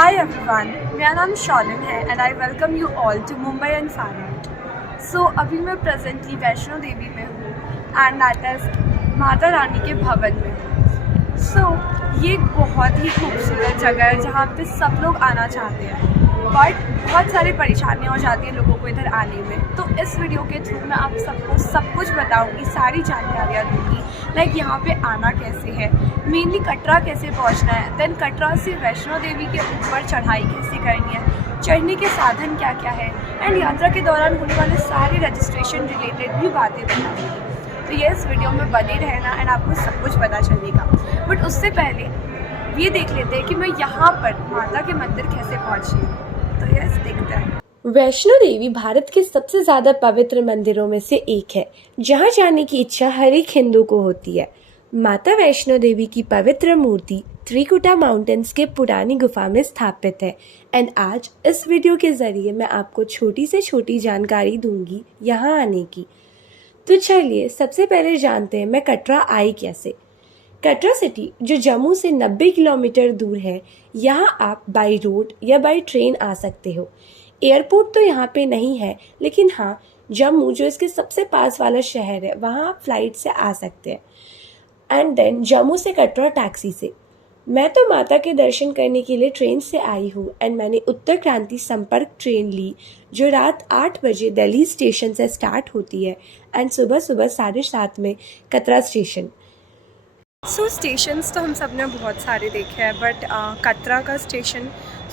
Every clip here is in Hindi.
Hi everyone, मेरा नाम शॉलिन है and I welcome you all to Mumbai and far out. So अभी मैं प्रेजेंटली वैष्णो देवी में हूँ and that is Mata Rani के भवन में हूँ। सो ये एक बहुत ही खूबसूरत जगह है जहाँ पे सब लोग आना चाहते हैं, बट बहुत सारी परेशानियाँ हो जाती हैं लोगों को इधर आने में। तो इस वीडियो के थ्रू मैं आप सबको सब कुछ बताऊँगी, सारी जानकारियाँ दूँगी, लाइक यहाँ पे आना कैसे है, मेनली कटरा कैसे पहुँचना है, देन कटरा से वैष्णो देवी के ऊपर चढ़ाई कैसे करनी है, चढ़ने के साधन क्या क्या है, एंड यात्रा के दौरान होने वाले सारे रजिस्ट्रेशन रिलेटेड भी बातें बताऊँगी। तो ये इस वीडियो में बने रहना एंड आपको सब कुछ पता चलेगा। बट उससे पहले ये देख लेते हैं कि मैं यहाँ पर माता के मंदिर कैसे पहुँची हूँ। तो यस, देखते हैं। वैष्णो देवी भारत के सबसे ज्यादा पवित्र मंदिरों में से एक है, जहां जाने की इच्छा हर एक हिंदू को होती है। माता वैष्णो देवी की पवित्र मूर्ति त्रिकुटा माउंटेन्स के पुरानी गुफा में स्थापित है एंड आज इस वीडियो के जरिए मैं आपको छोटी से छोटी जानकारी दूंगी यहाँ आने की। तो चलिए सबसे पहले जानते हैं मैं कटरा आई कैसे। कटरा सिटी जो जम्मू से 90 किलोमीटर दूर है, यहाँ आप बाई रोड या बाई ट्रेन आ सकते हो। एयरपोर्ट तो यहाँ पे नहीं है, लेकिन हाँ जम्मू जो इसके सबसे पास वाला शहर है वहाँ आप फ्लाइट से आ सकते हैं। एंड देन जम्मू से कटरा टैक्सी से। मैं तो माता के दर्शन करने के लिए ट्रेन से आई हूँ एंड मैंने उत्तर क्रांति संपर्क ट्रेन ली जो रात 8 बजे दिल्ली स्टेशन से स्टार्ट होती है एंड सुबह सुबह 7:30 में कटरा स्टेशन। सो स्टेशंस तो हम सब ने बहुत सारे देखे हैं, बट कटरा का station,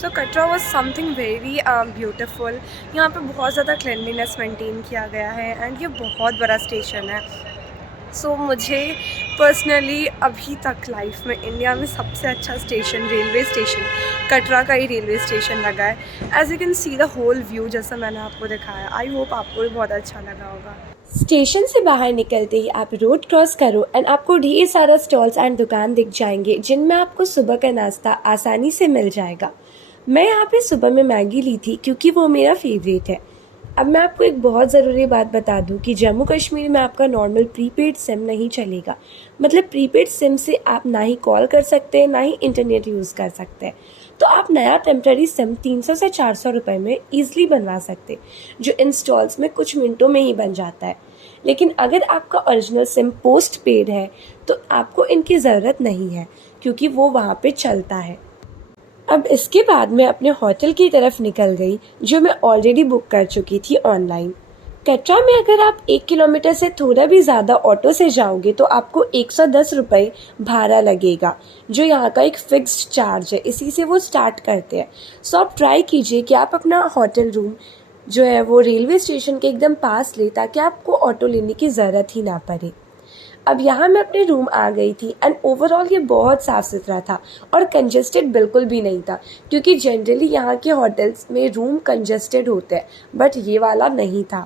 Katra was something very beautiful. यहाँ पे बहुत ज़्यादा क्लिनलीनेस मेंटेन किया गया है एंड ये बहुत बड़ा स्टेशन है। मुझे पर्सनली अभी तक लाइफ में इंडिया में सबसे अच्छा स्टेशन, रेलवे स्टेशन, कटरा का ही रेलवे स्टेशन लगा है। As you can see the whole view जैसा मैंने आपको दिखाया। आई होप आपको भी बहुत अच्छा लगा होगा। स्टेशन से बाहर निकलते ही आप रोड क्रॉस करो एंड आपको ढेर सारा स्टॉल्स एंड दुकान दिख जाएंगे जिनमें आपको सुबह का नाश्ता आसानी से मिल जाएगा। मैं यहाँ पे सुबह में मैगी ली थी क्योंकि वो मेरा फेवरेट है। अब मैं आपको एक बहुत ज़रूरी बात बता दूं कि जम्मू कश्मीर में आपका नॉर्मल प्रीपेड सिम नहीं चलेगा। मतलब प्रीपेड सिम से आप ना ही कॉल कर सकते हैं ना ही इंटरनेट यूज़ कर सकते हैं। तो आप नया टेम्प्रेरी सिम 300 से 400 रुपये में ईजिली बनवा सकते हैं, जो इंस्टॉल्स में कुछ मिनटों में ही बन जाता है। लेकिन अगर आपका ओरिजिनल सिम पोस्ट पेड है तो आपको इनकी ज़रूरत नहीं है क्योंकि वो वहाँ पे चलता है। अब इसके बाद मैं अपने होटल की तरफ निकल गई जो मैं ऑलरेडी बुक कर चुकी थी ऑनलाइन। कटरा में अगर आप 1 किलोमीटर से थोड़ा भी ज़्यादा ऑटो से जाओगे तो आपको 110 रुपये भाड़ा लगेगा, जो यहाँ का एक फिक्स्ड चार्ज है, इसी से वो स्टार्ट करते हैं। सो आप ट्राई कीजिए कि आप अपना होटल रूम जो है वो रेलवे स्टेशन के एकदम पास ले ताकि आपको ऑटो लेने की ज़रूरत ही ना पड़े। अब यहाँ मैं अपने रूम आ गई थी एंड ओवरऑल ये बहुत साफ़ सुथरा था और कंजेस्टेड बिल्कुल भी नहीं था, क्योंकि जनरली यहाँ के होटल्स में रूम कंजेस्टेड होते हैं बट ये वाला नहीं था।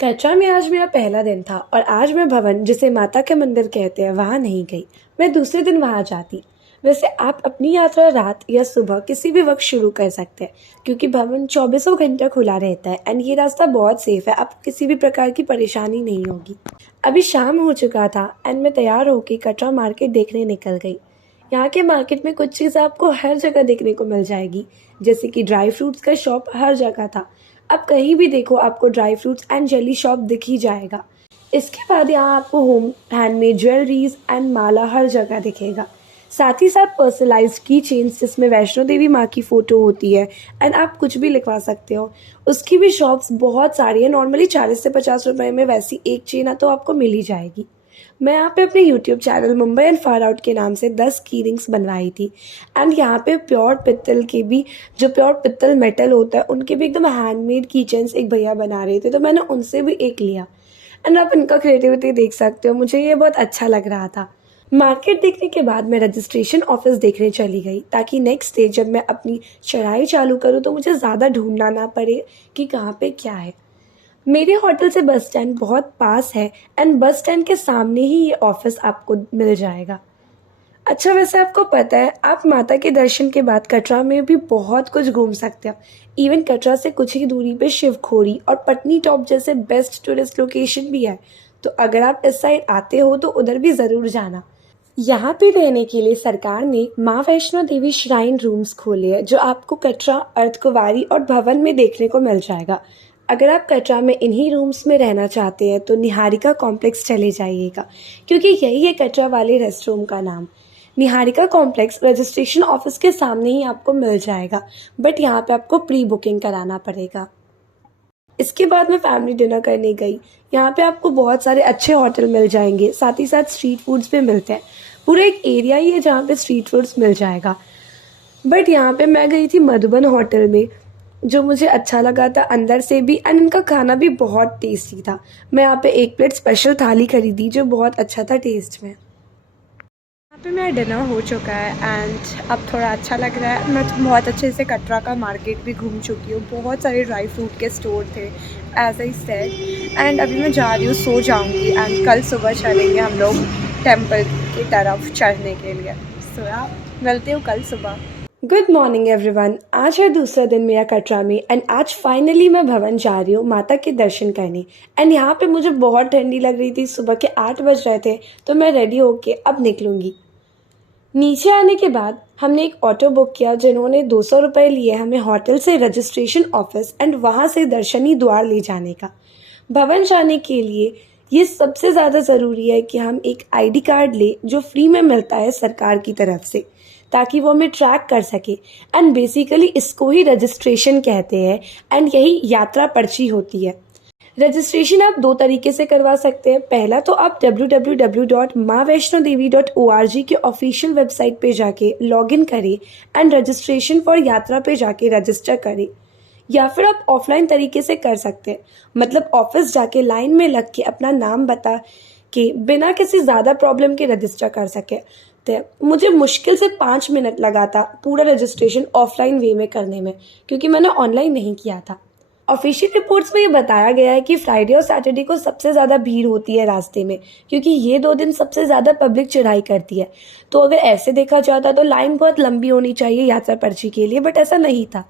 कटरा में आज मेरा पहला दिन था और आज मैं भवन जिसे माता के मंदिर कहते हैं वहाँ नहीं गई। मैं दूसरे दिन वहाँ जाती। वैसे आप अपनी यात्रा रात या सुबह किसी भी वक्त शुरू कर सकते हैं क्योंकि भवन 24 घंटा खुला रहता है एंड ये रास्ता बहुत सेफ है, आपको किसी भी प्रकार की परेशानी नहीं होगी। अभी शाम हो चुका था एंड मैं तैयार होकर कटरा मार्केट देखने निकल गई। यहाँ के मार्केट में कुछ चीज़ें आपको हर जगह देखने को मिल जाएगी, जैसे कि ड्राई फ्रूट्स का शॉप हर जगह था। अब कहीं भी देखो आपको dry fruits and jelly shop दिख ही जाएगा। इसके बाद यहाँ आपको होम हैंडमेड ज्वेलरीज एंड माला हर जगह दिखेगा। साथ ही साथ पर्सनलाइज्ड की चेन्स जिसमें वैष्णो देवी माँ की फ़ोटो होती है एंड आप कुछ भी लिखवा सकते हो, उसकी भी शॉप्स बहुत सारी है। नॉर्मली 40 से 50 रुपए में वैसी एक चेन तो आपको मिल ही जाएगी। मैं यहाँ पे अपने YouTube channel Mumbai and far out के नाम से 10 की रिंग्स बनवाई थी एंड यहाँ पे प्योर पित्तल के भी, जो प्योर पित्तल मेटल होता है उनके भी एकदम हैंडमेड की चेन्स एक भैया बना रहे थे, तो मैंने उनसे भी एक लिया एंड आप इनका क्रिएटिविटी देख सकते हो। मुझे ये बहुत अच्छा लग रहा था। मार्केट देखने के बाद मैं रजिस्ट्रेशन ऑफिस देखने चली गई ताकि नेक्स्ट डे जब मैं अपनी चढ़ाई चालू करूँ तो मुझे ज़्यादा ढूंढना ना पड़े कि कहाँ पे क्या है। मेरे होटल से बस स्टैंड बहुत पास है एंड बस स्टैंड के सामने ही ये ऑफिस आपको मिल जाएगा। अच्छा, वैसे आपको पता है आप माता के दर्शन के बाद कटरा में भी बहुत कुछ घूम सकते हो। इवन कटरा से कुछ ही दूरी पे शिवखोड़ी और पटनी टॉप जैसे बेस्ट टूरिस्ट लोकेशन भी है। तो अगर आप इस साइड आते हो तो उधर भी ज़रूर जाना। यहाँ पे रहने के लिए सरकार ने माँ वैष्णो देवी श्राइन रूम्स खोले हैं जो आपको कटरा, अर्धकुंवारी और भवन में देखने को मिल जाएगा। अगर आप कटरा में इन्हीं रूम्स में रहना चाहते हैं तो निहारिका कॉम्प्लेक्स चले जाइएगा, क्योंकि यही है कटरा वाले रेस्ट रूम का नाम। निहारिका कॉम्प्लेक्स रजिस्ट्रेशन ऑफिस के सामने ही आपको मिल जाएगा, बट यहाँ पे आपको प्री बुकिंग कराना पड़ेगा। इसके बाद मैं फैमिली डिनर करने गई। यहाँ पे आपको बहुत सारे अच्छे होटल मिल जाएंगे, साथ ही साथ स्ट्रीट फूड्स भी मिलते हैं। पूरा एक एरिया ही है जहाँ पे स्ट्रीट फूड्स मिल जाएगा। बट यहाँ पे मैं गई थी मधुबन होटल में, जो मुझे अच्छा लगा था अंदर से भी, एंड इनका खाना भी बहुत टेस्टी था। मैं यहाँ पे 1 प्लेट स्पेशल थाली खरीदी जो बहुत अच्छा था टेस्ट में। यहाँ पे मेरा डिनर हो चुका है एंड अब थोड़ा अच्छा लग रहा है। मैं बहुत अच्छे से कटरा का मार्केट भी घूम चुकी हूँ। बहुत सारे ड्राई फ्रूट के स्टोर थे एज आई सेड, एंड अभी मैं जा रही हूँ, सो जाऊँगी एंड कल सुबह चलेंगे हम लोग टेम्पल की तरफ चढ़ने के लिए। सो यार मिलते हो कल सुबह। Good morning everyone. आज है दूसरा दिन मेरा कटरा में एंड आज फाइनली मैं भवन जा रही हूँ माता के दर्शन करने। एंड यहाँ पे मुझे बहुत ठंडी लग रही थी, सुबह के 8 बज रहे थे, तो मैं रेडी होके अब निकलूँगी। नीचे आने के बाद हमने एक ऑटो बुक किया जिन्होंने 200 रुपये लिए हमें होटल से रजिस्ट्रेशन ऑफिस एंड वहाँ से दर्शनी द्वार ले जाने का। भवन जाने के लिए ये सबसे ज़्यादा ज़रूरी है कि हम एक आईडी कार्ड ले जो फ्री में मिलता है सरकार की तरफ से, ताकि वो हमें ट्रैक कर सके। एंड बेसिकली इसको ही रजिस्ट्रेशन कहते हैं एंड यही यात्रा पर्ची होती है। रजिस्ट्रेशन आप 2 तरीके से करवा सकते हैं। पहला तो आप www.maavaishnodevi.org के ऑफिशियल वेबसाइट पे जाके लॉगिन करें एंड रजिस्ट्रेशन फॉर यात्रा पे जाके रजिस्टर करें, या फिर आप ऑफलाइन तरीके से कर सकते हैं, मतलब ऑफिस जाके लाइन में लग के अपना नाम बता के बिना किसी ज़्यादा प्रॉब्लम के रजिस्टर कर सके। तो मुझे मुश्किल से 5 मिनट लगा था पूरा रजिस्ट्रेशन ऑफलाइन वे में करने में, क्योंकि मैंने ऑनलाइन नहीं किया था। ऑफिशियल रिपोर्ट्स में ये बताया गया है कि फ्राइडे और सैटरडे को सबसे ज़्यादा भीड़ होती है रास्ते में, क्योंकि ये 2 दिन सबसे ज़्यादा पब्लिक चढ़ाई करती है। तो अगर ऐसे देखा जाता तो लाइन बहुत लंबी होनी चाहिए यात्रा पर्ची के लिए, बट ऐसा नहीं था।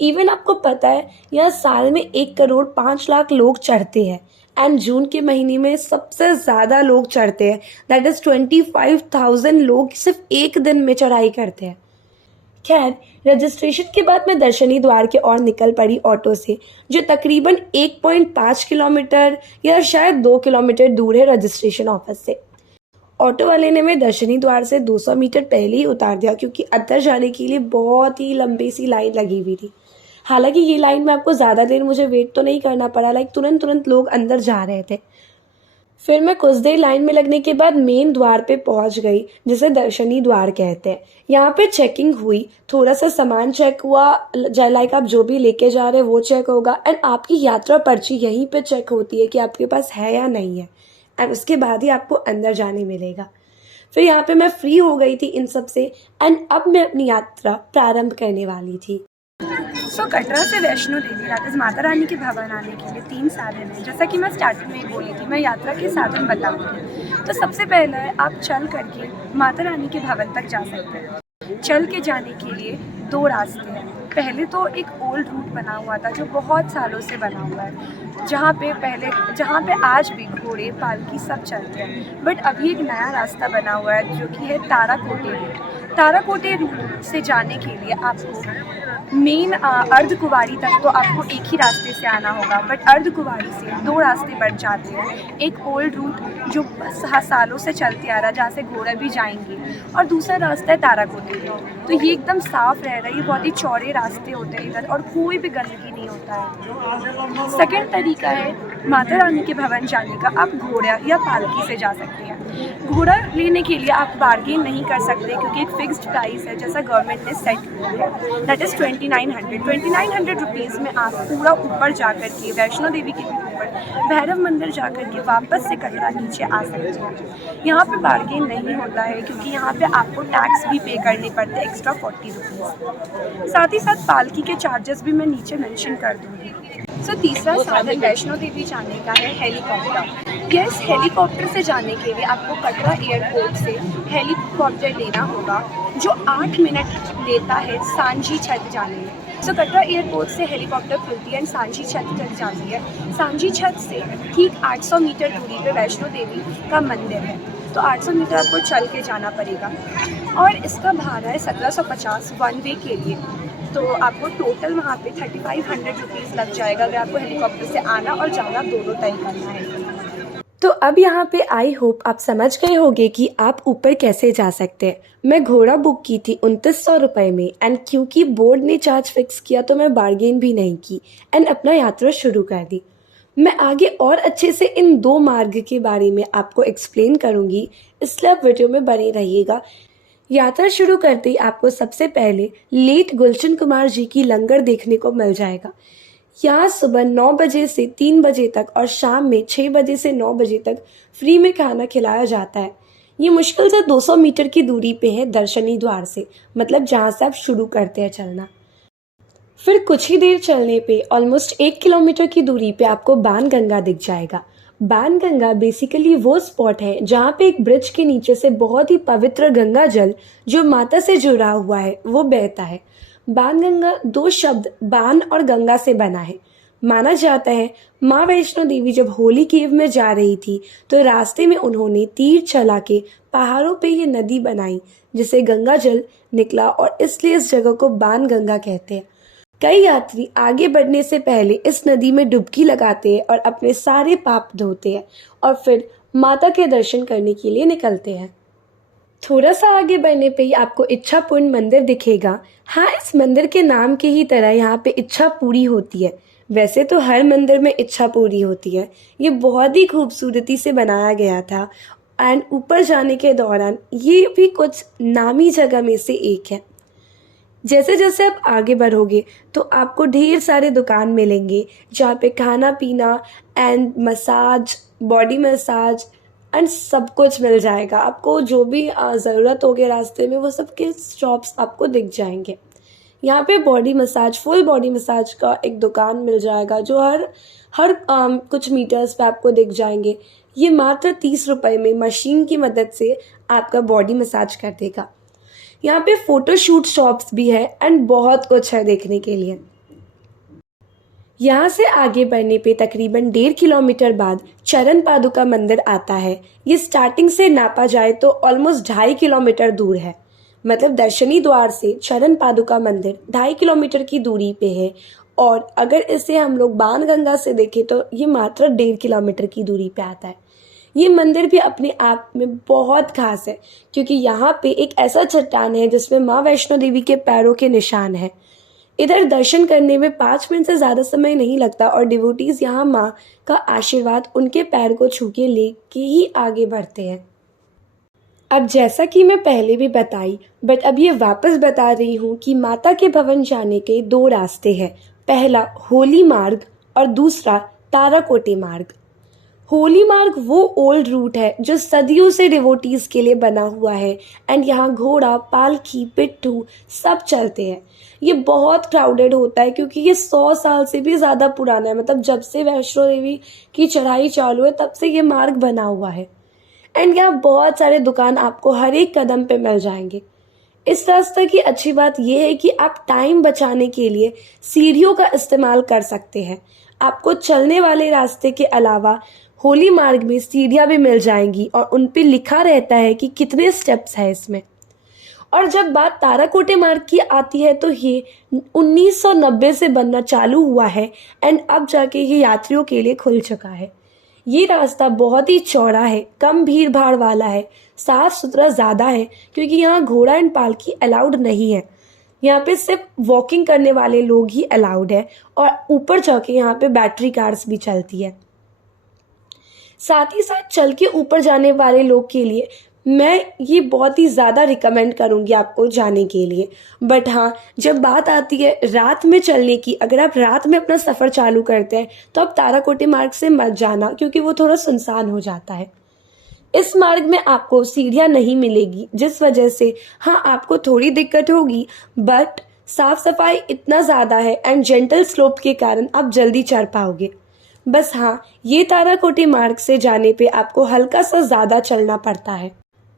इवन आपको पता है यहाँ साल में 1,05,00,000 लोग चढ़ते हैं एंड जून के महीने में सबसे ज़्यादा लोग चढ़ते हैं, दैट इज़ 25,000 लोग सिर्फ एक दिन में चढ़ाई करते हैं। खैर, रजिस्ट्रेशन के बाद मैं दर्शनी द्वार के ओर निकल पड़ी ऑटो से, जो तकरीबन 1.5 किलोमीटर या शायद 2 किलोमीटर दूर है रजिस्ट्रेशन ऑफिस से। ऑटो वाले ने मैं दर्शनी द्वार से 200 मीटर पहले ही उतार दिया, क्योंकि अंदर जाने के लिए बहुत ही लंबी सी लाइन लगी हुई थी। हालांकि ये लाइन में आपको ज़्यादा देर मुझे वेट तो नहीं करना पड़ा, लाइक तुरंत लोग अंदर जा रहे थे। फिर मैं कुछ देर लाइन में लगने के बाद मेन द्वार पे पहुंच गई, जिसे दर्शनी द्वार कहते हैं। यहाँ पे चेकिंग हुई, थोड़ा सा सामान चेक हुआ, लाइक आप जो भी लेके जा रहे हैं वो चेक होगा, एंड आपकी यात्रा पर्ची यहीं पे चेक होती है कि आपके पास है या नहीं है, एंड उसके बाद ही आपको अंदर जाने मिलेगा। फिर यहाँ पे मैं फ्री हो गई थी इन सब से एंड अब मैं अपनी यात्रा प्रारंभ करने वाली थी। सो कटरा से वैष्णो देवी दैट इज़ माता रानी के भवन आने के लिए 3 साधन हैं। जैसा कि मैं स्टार्टिंग में ही बोली थी, मैं यात्रा के साधन बताऊंगी। तो सबसे पहला है आप चल करके माता रानी के भवन तक जा सकते हैं। चल के जाने के लिए 2 रास्ते हैं। पहले तो एक ओल्ड रूट बना हुआ था जो बहुत सालों से बना हुआ है, जहाँ पे आज भी घोड़े, पालकी सब चलते हैं। बट अभी एक नया रास्ता बना हुआ है जो कि है ताराकोटे रूट। ताराकोटे रूट से जाने के लिए आपको मेन अर्धकुंवारी तक तो आपको एक ही रास्ते से आना होगा, बट अर्धकुंवारी से 2 रास्ते बढ़ जाते हैं। एक ओल्ड रूट जो सालों से चलते आ रहा है, जहाँ से घोड़े भी जाएंगे, और दूसरा रास्ता है ताराकोटे रूट। तो ये एकदम साफ रह रहा है, ये बहुत ही चौड़े रास्ते होते हैं इधर, और कोई भी गंदगी नहीं होता है। सेकंड तरीका है माता रानी के भवन जाने का, आप घोड़ा या पालकी से जा सकते हैं। घोड़ा लेने के लिए आप बार्गेन नहीं कर सकते, क्योंकि एक फिक्स्ड प्राइस है जैसा गवर्नमेंट ने सेट किया है, दैट इज़ 2900 रुपीज़ में आप पूरा ऊपर जा कर के वैष्णो देवी के भी ऊपर भैरव मंदिर जा कर के वापस से कटरा नीचे आ सकते हैं। यहाँ पे बार्गेन नहीं होता है, क्योंकि यहाँ पे आपको टैक्स भी पे करने पड़ते हैं, एक्स्ट्रा 40 रुपीज़। साथ ही साथ पालकी के चार्जेस भी मैं नीचे मेंशन कर दूँगी। सो तीसरा साधन वैष्णो देवी जाने का है हेलीकॉप्टर। यस, हेलीकॉप्टर से जाने के लिए आपको कटरा एयरपोर्ट से हेलीकॉप्टर लेना होगा जो 8 मिनट लेता है सांची छत जाने में। सो कटरा एयरपोर्ट से हेलीकॉप्टर खुलती है एंड सांची छत तक जाती है। सांची छत से ठीक 800 मीटर दूरी पे वैष्णो देवी का मंदिर है, तो 800 मीटर आपको चल के जाना पड़ेगा और इसका भाड़ा है 1750 वन वे के लिए। तो आपको टोटल वहाँ पे 3500 रुपीज़ लग जाएगा अगर आपको हेलीकॉप्टर से आना और जाना दोनों तय करना है। तो अब यहाँ पे आई होप आप समझ गए होंगे कि आप ऊपर कैसे जा सकते हैं। मैं घोड़ा बुक की थी 2900 रुपये में एंड क्योंकि बोर्ड ने चार्ज फिक्स किया तो मैं बार्गेन भी नहीं की एंड अपना यात्रा शुरू कर दी। मैं आगे और अच्छे से इन दो मार्ग के बारे में आपको एक्सप्लेन करूँगी, इसलिए आप वीडियो में बने रहिएगा। यात्रा शुरू करते ही आपको सबसे पहले लेट गुलशन कुमार जी की लंगर देखने को मिल जाएगा। यहाँ सुबह 9 बजे से 3 बजे तक और शाम में 6 बजे से 9 बजे तक फ्री में खाना खिलाया जाता है। ये मुश्किल से 200 मीटर की दूरी पे है दर्शनी द्वार से, मतलब जहाँ से आप शुरू करते हैं चलना। फिर कुछ ही देर चलने पे ऑलमोस्ट 1 किलोमीटर की दूरी पे आपको बाणगंगा दिख जाएगा। बाणगंगा बेसिकली वो स्पॉट है जहाँ पे एक ब्रिज के नीचे से बहुत ही पवित्र गंगा जल जो माता से जुड़ा हुआ है वो बहता है। बाणगंगा दो शब्द बाण और गंगा से बना है। माना जाता है माँ वैष्णो देवी जब होली केव में जा रही थी तो रास्ते में उन्होंने तीर चला के पहाड़ों पे ये नदी बनाई जिससे गंगा जल निकला और इसलिए इस जगह को बाणगंगा कहते हैं। कई यात्री आगे बढ़ने से पहले इस नदी में डुबकी लगाते हैं और अपने सारे पाप धोते हैं और फिर माता के दर्शन करने के लिए निकलते हैं। थोड़ा सा आगे बढ़ने पे ही आपको इच्छापूर्ण मंदिर दिखेगा। हाँ, इस मंदिर के नाम के ही तरह यहाँ पे इच्छा पूरी होती है। वैसे तो हर मंदिर में इच्छा पूरी होती है। ये बहुत ही खूबसूरती से बनाया गया था एंड ऊपर जाने के दौरान ये भी कुछ नामी जगह में से एक है। जैसे जैसे आप आगे बढ़ोगे तो आपको ढेर सारे दुकान मिलेंगे जहाँ पे खाना पीना and massage, body massage and सब कुछ मिल जाएगा। आपको जो भी ज़रूरत होगी रास्ते में वो सब के शॉप्स आपको दिख जाएंगे। यहाँ पे body massage, full body massage का एक दुकान मिल जाएगा जो हर कुछ मीटर्स पे आपको दिख जाएंगे। ये मात्र 30 रुपये में मशीन की मदद से आपका बॉडी मसाज कर देगा। यहाँ पे फोटोशूट शॉप्स भी है एंड बहुत कुछ है देखने के लिए। यहाँ से आगे बढ़ने पे तकरीबन 1.5 किलोमीटर बाद चरण पादुका मंदिर आता है। ये स्टार्टिंग से नापा जाए तो ऑलमोस्ट 2.5 किलोमीटर दूर है। मतलब दर्शनी द्वार से चरण पादुका मंदिर 2.5 किलोमीटर की दूरी पे है और अगर इसे हम लोग बाणगंगा से देखें तो ये मात्र 1.5 किलोमीटर की दूरी पे आता है। ये मंदिर भी अपने आप में बहुत खास है क्योंकि यहाँ पे एक ऐसा चट्टान है जिसमें माँ वैष्णो देवी के पैरों के निशान है। इधर दर्शन करने में 5 मिनट से ज़्यादा समय नहीं लगता और डिवोटीज यहाँ माँ का आशीर्वाद उनके पैर को छू के लेके ही आगे बढ़ते हैं। अब जैसा कि मैं पहले भी बताई बट अब ये वापस बता रही हूँ कि माता के भवन जाने के 2 रास्ते हैं। पहला होली मार्ग और दूसरा ताराकोटी मार्ग। होली मार्ग वो ओल्ड रूट है जो सदियों से डिवोटीज के लिए बना हुआ है एंड यहाँ घोड़ा, पालकी, पिट्ठू सब चलते हैं। ये बहुत क्राउडेड होता है क्योंकि ये 100 साल से भी ज़्यादा पुराना है। मतलब जब से वैष्णो देवी की चढ़ाई चालू है तब से ये मार्ग बना हुआ है एंड यहाँ बहुत सारे दुकान आपको हर एक कदम पे मिल जाएंगे। इस रास्ते की अच्छी बात यह है कि आप टाइम बचाने के लिए सीढ़ियों का इस्तेमाल कर सकते हैं। आपको चलने वाले रास्ते के अलावा होली मार्ग में सीढ़ियाँ भी मिल जाएंगी और उन पे लिखा रहता है कि कितने स्टेप्स है इसमें। और जब बात ताराकोटे मार्ग की आती है तो ये 1990 से बनना चालू हुआ है एंड अब जाके ये यात्रियों के लिए खुल चुका है। ये रास्ता बहुत ही चौड़ा है, कम भीड़ भाड़ वाला है, साफ सुथरा ज़्यादा है क्योंकि यहाँ घोड़ा एंड पालकी अलाउड नहीं है। यहाँ पे सिर्फ वॉकिंग करने वाले लोग ही अलाउड है और ऊपर जाके यहाँ पे बैटरी कार्स भी चलती है। साथ ही साथ चल के ऊपर जाने वाले लोग के लिए मैं ये बहुत ही ज़्यादा रिकमेंड करूँगी आपको जाने के लिए। बट हाँ, जब बात आती है रात में चलने की, अगर आप रात में अपना सफ़र चालू करते हैं तो आप ताराकोटी मार्ग से मत जाना क्योंकि वो थोड़ा सुनसान हो जाता है। इस मार्ग में आपको सीढ़ियाँ नहीं मिलेगी जिस वजह से हाँ आपको थोड़ी दिक्कत होगी बट साफ सफाई इतना ज़्यादा है एंड जेंटल स्लोप के कारण आप जल्दी चढ़ पाओगे। बस हाँ, ये ताराकोटी मार्ग से जाने पे आपको हल्का सा ज़्यादा चलना पड़ता है।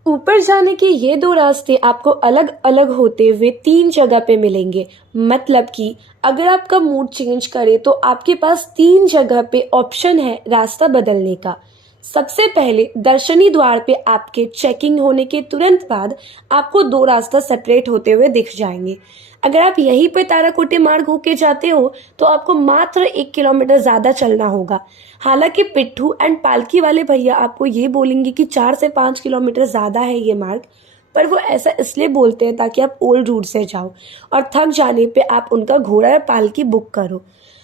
ऊपर जाने के ये दो रास्ते आपको अलग अलग होते हुए 3 जगह पे मिलेंगे। मतलब कि अगर आपका मूड चेंज करे तो आपके पास 3 जगह पे ऑप्शन है रास्ता बदलने का। सबसे पहले दर्शनी द्वार पे आपके चेकिंग होने के तुरंत बाद आपको 2 रास्ता सेपरेट होते हुए दिख जाएंगे। अगर आप यहीं पे ताराकोटी मार्ग होके जाते हो तो आपको मात्र 1 किलोमीटर ज़्यादा चलना होगा। हालांकि पिट्ठू एंड पालकी वाले भैया आपको ये बोलेंगे कि 4 से 5 किलोमीटर ज़्यादा है ये मार्ग, पर वो ऐसा इसलिए बोलते हैं ताकि आप ओल्ड रूट से जाओ और थक जाने पे आप उनका घोड़ा या पालकी बुक करो।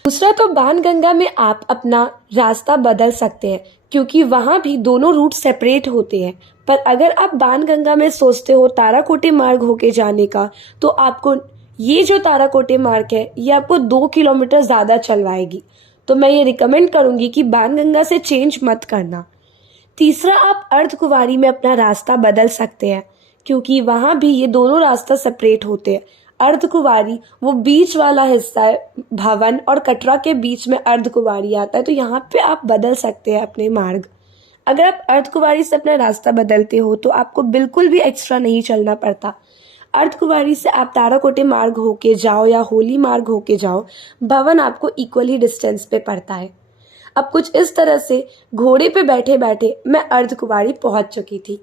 दूसरा तो बाणगंगा में आप अपना रास्ता बदल सकते हैं क्योंकि वहाँ भी दोनों रूट सेपरेट होते हैं। पर अगर आप बाणगंगा में सोचते हो ताराकोटी मार्ग होके जाने का तो आपको ये जो ताराकोटी मार्ग है ये आपको 2 किलोमीटर ज़्यादा चलवाएगी। तो मैं ये रिकमेंड करूँगी कि बाणगंगा से चेंज मत करना। तीसरा, आप अर्धकुंवारी में अपना रास्ता बदल सकते हैं क्योंकि वहाँ भी ये दोनों रास्ता सेपरेट होते हैं। अर्धकुंवारी वो बीच वाला हिस्सा है, भवन और कटरा के बीच में अर्धकुंवारी आता है, तो यहाँ पे आप बदल सकते हैं अपने मार्ग। अगर आप अर्धकुंवारी से अपना रास्ता बदलते हो तो आपको बिल्कुल भी एक्स्ट्रा नहीं चलना पड़ता। अर्धकुंवारी से आप ताराकोटी मार्ग होके जाओ या होली मार्ग होके जाओ, भवन आपको इक्वली डिस्टेंस पे पड़ता है। अब कुछ इस तरह से घोड़े पे बैठे बैठे मैं अर्धकुंवारी पहुंच चुकी थी।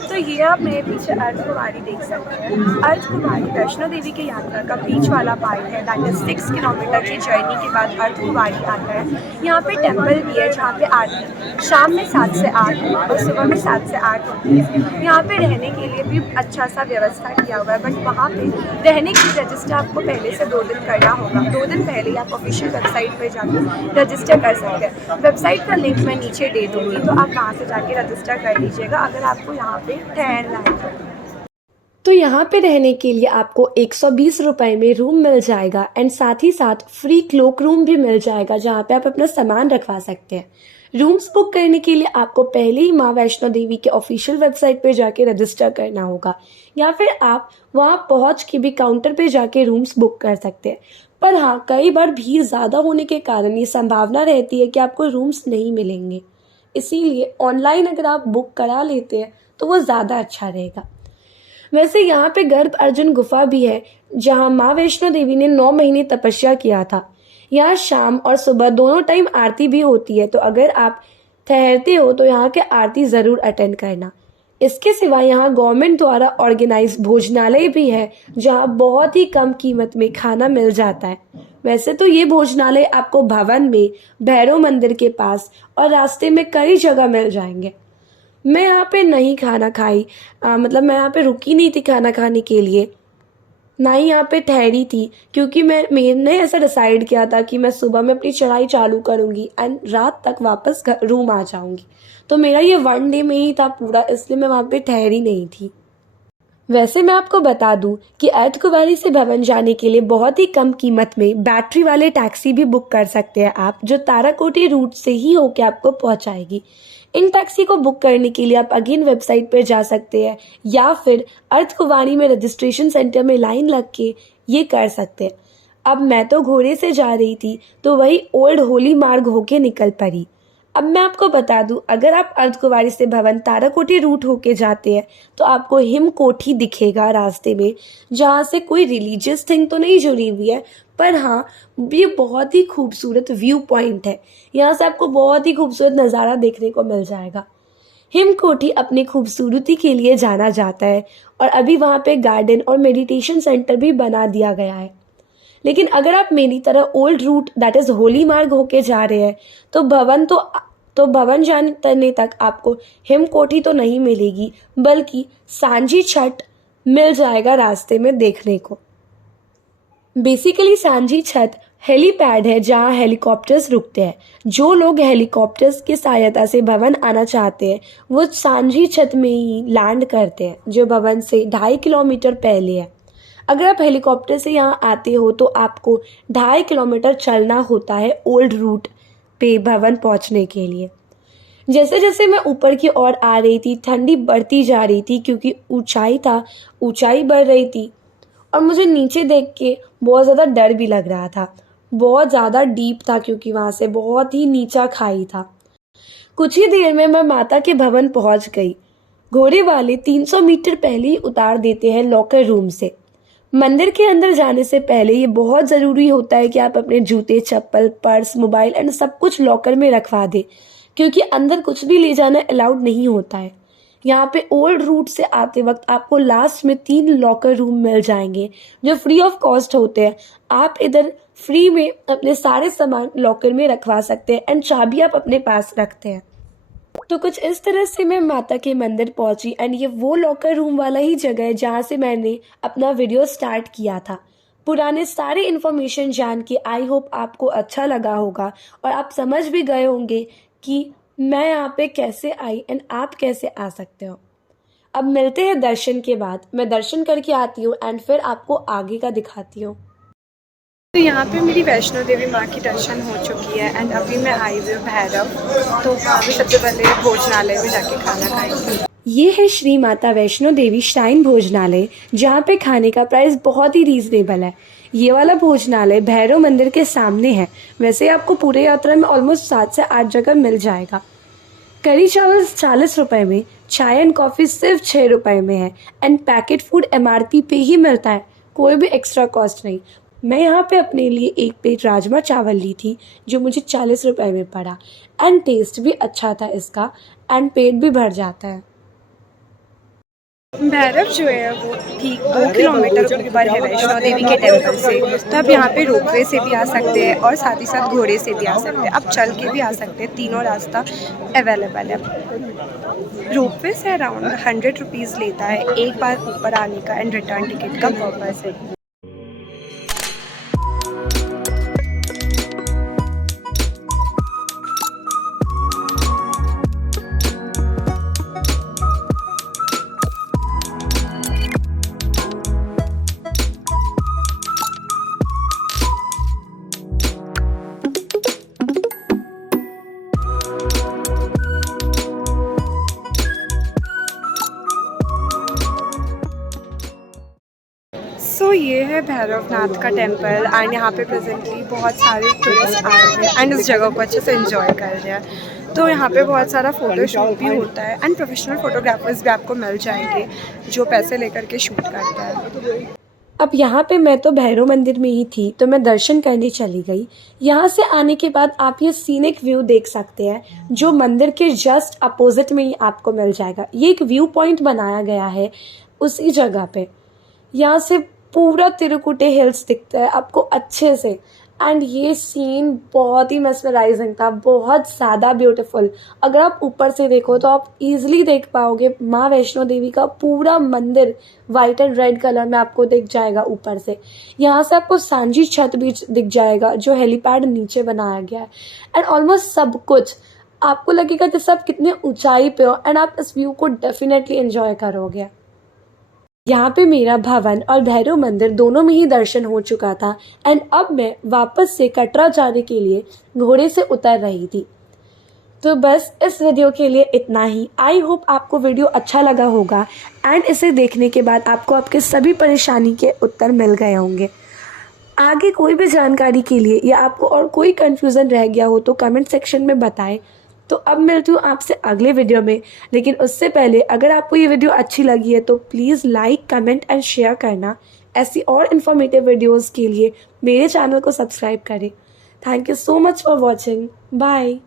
तो ये आप मेरे पीछे अर्धकुंवारी देख सकते हैं। अर्धकुंवारी वैष्णो देवी की यात्रा का बीच वाला पार्ट है। दैट इज 6 किलोमीटर की जर्नी के बाद अर्धकुंवारी आता है। यहाँ पे टेम्पल भी है जहाँ पे आरती शाम में 7 से 8 और सुबह में 7 से 8 होती है। यहाँ पे रहने के लिए भी अच्छा सा व्यवस्था किया हुआ है, बट वहाँ पे रहने की रजिस्टर आपको पहले से 2 दिन करना होगा। 2 दिन पहले आप ऑफिशियल वेबसाइट पर जाकर रजिस्टर कर सकते हैं। वेबसाइट का लिंक मैं नीचे दे दूँगी, तो आप वहाँ से जाके रजिस्टर कर लीजिएगा अगर आपको यहाँ पे ठहरना है। तो यहाँ पे रहने के लिए आपको 120 रुपए में रूम मिल जाएगा एंड साथ ही साथ फ्री क्लोक रूम भी मिल जाएगा जहाँ पे आप अपना सामान रखवा सकते हैं। रूम्स बुक करने के लिए आपको पहले ही माँ वैष्णो देवी के ऑफिशियल वेबसाइट पे जाके रजिस्टर करना होगा या फिर आप वहाँ पहुँच के भी काउंटर पे जाके रूम्स बुक कर सकते हैं। पर हाँ, कई बार भीड़ ज़्यादा होने के कारण ये संभावना रहती है कि आपको रूम्स नहीं मिलेंगे, इसीलिए ऑनलाइन अगर आप बुक करा लेते हैं तो वो ज़्यादा अच्छा रहेगा। वैसे यहाँ पे गर्भ अर्जुन गुफा भी है जहाँ माँ वैष्णो देवी ने 9 महीने तपस्या किया था। यहाँ शाम और सुबह दोनों टाइम आरती भी होती है, तो अगर आप ठहरते हो तो यहाँ के आरती ज़रूर अटेंड करना। इसके सिवा यहाँ गवर्नमेंट द्वारा ऑर्गेनाइज भोजनालय भी है जहाँ बहुत ही कम कीमत में खाना मिल जाता है। वैसे तो ये भोजनालय आपको भवन में, भैरव मंदिर के पास और रास्ते में कई जगह मिल जाएंगे। मैं यहाँ पे नहीं खाना खाई, मतलब मैं यहाँ पे रुकी नहीं थी खाना खाने के लिए, ना ही यहाँ पे ठहरी थी, क्योंकि मैंने ऐसा डिसाइड किया था कि मैं सुबह में अपनी चढ़ाई चालू करूँगी एंड रात तक वापस रूम आ जाऊँगी। तो मेरा ये 1 डे में ही था पूरा, इसलिए मैं वहाँ पे ठहरी नहीं थी। वैसे मैं आपको बता दूं कि अर्धकुंवारी से भवन जाने के लिए बहुत ही कम कीमत में बैटरी वाले टैक्सी भी बुक कर सकते हैं आप, जो ताराकोटी रूट से ही होकर आपको पहुंचाएगी। इन टैक्सी को बुक करने के लिए आप अगेन वेबसाइट पर जा सकते हैं या फिर अर्धकुंवारी में रजिस्ट्रेशन सेंटर में लाइन लग के ये कर सकते हैं। अब मैं तो घोड़े से जा रही थी तो वही ओल्ड होली मार्ग होके निकल पड़ी। अब मैं आपको बता दूं, अगर आप अर्धकुंवारी से भवन ताराकोटी रूट होके जाते हैं तो आपको हिमकोठी दिखेगा रास्ते में, जहाँ से कोई रिलीजियस थिंग तो नहीं जुड़ी हुई है, पर हाँ ये बहुत ही खूबसूरत व्यू पॉइंट है। यहाँ से आपको बहुत ही खूबसूरत नज़ारा देखने को मिल जाएगा। हिमकोठी अपनी खूबसूरती के लिए जाना जाता है और अभी वहाँ पे गार्डन और मेडिटेशन सेंटर भी बना दिया गया है। लेकिन अगर आप मेरी तरह old route that is Holi Marg होके जा रहे हैं तो भवन जाने तक आपको हिमकोठी तो नहीं मिलेगी, बल्कि सांझी छठ मिल जाएगा रास्ते में देखने को। बेसिकली सांझी छठ हेलीपैड है जहां हेलीकॉप्टर्स रुकते हैं। जो लोग हेलीकॉप्टर्स की सहायता से भवन आना चाहते हैं वो सांझी छठ में ही लैंड करते हैं, जो भवन से 2.5 किलोमीटर पहले है। अगर आप हेलीकॉप्टर से यहाँ आते हो तो आपको 2.5 किलोमीटर चलना होता है ओल्ड रूट पे भवन पहुँचने के लिए। जैसे जैसे मैं ऊपर की ओर आ रही थी ठंडी बढ़ती जा रही थी क्योंकि ऊंचाई बढ़ रही थी। और मुझे नीचे देख के बहुत ज़्यादा डर भी लग रहा था। बहुत ज़्यादा डीप था क्योंकि वहाँ से बहुत ही नीचा खाई था। कुछ ही देर में मैं माता के भवन पहुँच गई। घोड़े वाले 300 मीटर पहले ही उतार देते हैं लॉकर रूम से। मंदिर के अंदर जाने से पहले ये बहुत ज़रूरी होता है कि आप अपने जूते, चप्पल, पर्स, मोबाइल एंड सब कुछ लॉकर में रखवा दें, क्योंकि अंदर कुछ भी ले जाना अलाउड नहीं होता है। यहाँ पे ओल्ड रूट से आते वक्त आपको लास्ट में 3 लॉकर रूम मिल जाएंगे जो फ्री ऑफ कॉस्ट होते हैं। आप इधर फ्री में अपने सारे सामान लॉकर में रखवा सकते हैं एंड चाबी आप अपने पास रखते हैं। तो कुछ इस तरह से मैं माता के मंदिर पहुंची एंड ये वो लॉकर रूम वाला ही जगह है जहाँ से मैंने अपना वीडियो स्टार्ट किया था। पुराने सारे इन्फॉर्मेशन जान के आई होप आपको अच्छा लगा होगा और आप समझ भी गए होंगे कि मैं यहाँ पे कैसे आई एंड आप कैसे आ सकते हो। अब मिलते हैं दर्शन के बाद। मैं दर्शन करके आती हूँ एंड फिर आपको आगे का दिखाती हूँ। तो यहाँ पे मेरी वैष्णो देवी माँ की दर्शन हो चुकी है एंड अभी मैं आई हुई हूँ भैरव। तो वहाँ पे सबसे पहले भोजनालय में जाके खाना खाएंगे। ये है श्री माता वैष्णो देवी श्राइन भोजनालय, जहाँ पे खाने का प्राइस बहुत ही रीजनेबल है। ये वाला भोजनालय भैरव मंदिर के सामने है। वैसे आपको पूरे यात्रा में ऑलमोस्ट 7 से 8 जगह मिल जाएगा। करी चावल 40 रुपए में, चाय एंड कॉफ़ी सिर्फ 6 रुपए में है एंड पैकेट फूड MRP पे ही मिलता है, कोई भी एक्स्ट्रा कॉस्ट नहीं। मैं यहाँ पे अपने लिए 1 प्लेट राजमा चावल ली थी जो मुझे 40 रुपए में पड़ा एंड टेस्ट भी अच्छा था इसका एंड पेट भी भर जाता है। भैरव जो है वो ठीक 2 किलोमीटर ऊपर है वैष्णो देवी के टेम्पल से। तो आप यहाँ पे रोपवे से भी आ सकते हैं और साथ ही साथ घोड़े से भी आ सकते हैं। आप चल के भी आ सकते हैं, तीनों रास्ता अवेलेबल है। रोपवे से अराउंड 100 रुपीज़ लेता है एक बार ऊपर आने का एंड रिटर्न टिकट का पर्पस है। सो ये है भैरवनाथ का टेम्पल एंड यहाँ पे प्रेजेंटली बहुत सारे टूरिस्ट आए हुए हैं एंड इस जगह को अच्छे से एंजॉय कर रहे हैं। तो यहाँ पे बहुत सारा फ़ोटो शूट भी होता है एंड प्रोफेशनल फ़ोटोग्राफर्स भी आपको मिल जाएंगे जो पैसे लेकर के शूट करता है। अब यहाँ पे मैं तो भैरव मंदिर में ही थी तो मैं दर्शन करने चली गई। यहाँ से आने के बाद आप ये सीनिक व्यू देख सकते हैं जो मंदिर के जस्ट अपोजिट में ही आपको मिल जाएगा। ये एक व्यू पॉइंट बनाया गया है उसी जगह पे। यहाँ से पूरा तिरुकुटे हिल्स दिखता है आपको अच्छे से एंड ये सीन बहुत ही मेस्मराइजिंग था, बहुत ज़्यादा ब्यूटीफुल। अगर आप ऊपर से देखो तो आप इजीली देख पाओगे माँ वैष्णो देवी का पूरा मंदिर वाइट एंड रेड कलर में आपको दिख जाएगा ऊपर से। यहाँ से आपको सांझी छत भी दिख जाएगा जो हेलीपैड नीचे बनाया गया है एंड ऑलमोस्ट सब कुछ आपको लगेगा जैसे आप कितने ऊंचाई पे हो एंड आप इस व्यू को डेफिनेटली एंजॉय करोगे। यहाँ पे मेरा भवन और भैरव मंदिर दोनों में ही दर्शन हो चुका था एंड अब मैं वापस से कटरा जाने के लिए घोड़े से उतर रही थी। तो बस इस वीडियो के लिए इतना ही। आई होप आपको वीडियो अच्छा लगा होगा एंड इसे देखने के बाद आपको आपके सभी परेशानी के उत्तर मिल गए होंगे। आगे कोई भी जानकारी के लिए या आपको और कोई कन्फ्यूज़न रह गया हो तो कमेंट सेक्शन में बताएं। तो अब मिलती हूँ आपसे अगले वीडियो में, लेकिन उससे पहले अगर आपको ये वीडियो अच्छी लगी है तो please like, comment and share करना। ऐसी और इन्फॉर्मेटिव वीडियोस के लिए मेरे चैनल को सब्सक्राइब करें। Thank you so much for watching. Bye.